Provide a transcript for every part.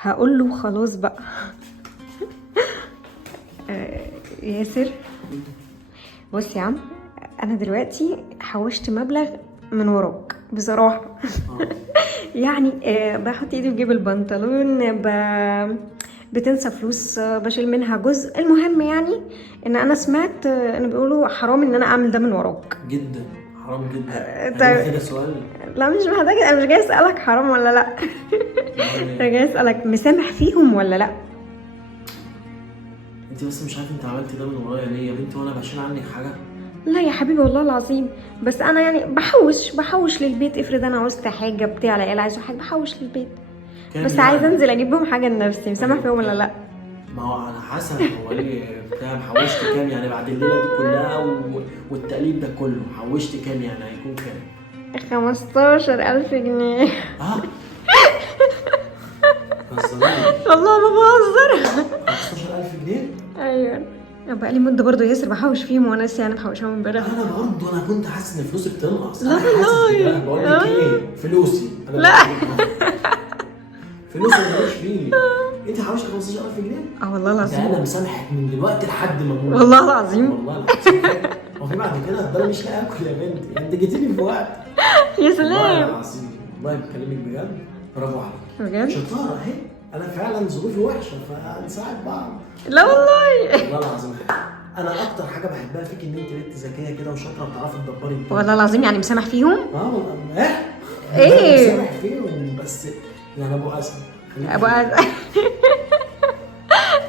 هقول له خلاص بقى. ياسر، بص يا عم، انا دلوقتي حوشت مبلغ من وراك بصراحه. يعني بحط ايدي في جيب البنطلون، بتنسى فلوس، بشيل منها جزء. المهم يعني ان انا سمعت ان بيقولوا حرام ان انا اعمل ده من وراك. جدا حرام جدا. طيب. انا كده سؤال. لا مش محتاجه، انا مش جاي اسالك حرام ولا لا. انا جاي اسالك مسامح فيهم ولا لا. انت بس مش عارفه انت عملتي ده من ورايا ليه يا بنتي، وانا بشيل عنك حاجه؟ لا يا حبيبي والله العظيم، بس انا يعني بحوش للبيت. افرض انا عوزت حاجه بتاع العيال، عايزه حاجه بحوش للبيت. كام بس يعني؟ عايزه انزل اجيب بهم حاجه لنفسي. مسامح فيهم ولا لا؟ ما هو على حسب هو ايه بتاع حوشت كام يعني بعد الليله دي كلها والتقليد ده كله، حوشت كام يعني هيكون كام؟ 15,000 جنيه. ها؟ بهزريش. والله ما بهزر. 15,000 جنيه؟ ايوه، بقى لي مده برضه ياسر بحوش فيهم، وانا لسه يعني محوشاهم امبارح. انا برضه انا كنت حاسس ان فلوسي بتنقص. لا انا حاسس والله. بده. بقول لك ايه، فلوسي انا لا. فلوسي ماليش فيه. انت حوشت 15,000 جنيه؟ والله ده العظيم. انا مسامحك من دلوقتي لحد ما اموت. والله العظيم. والله العظيم. هو في بعد كده؟ ده انا مش لاقي اكل يا بنتي، انت جيتي لي في وقت. يا والله سلام. العظيم والله بكلمك بجد. برافو عليك. بجد؟ شطاره اهي. انا فعلا ظروفي وحشه فهنساعد بعض. لا والله. والله العظيم. انا اكتر حاجه بحبها فيك ان انت بنت ذكيه كده وشاطره وبتعرفي تدبري الدنيا. والله العظيم يعني مسامح فيهم. والله ايه؟ مسامح فيهم بس يعني ابو اسد. ابو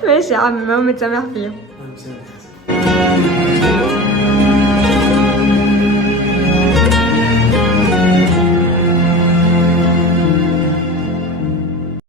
ماشي يا عم، المهم تسامح فيهم. انا مسامح.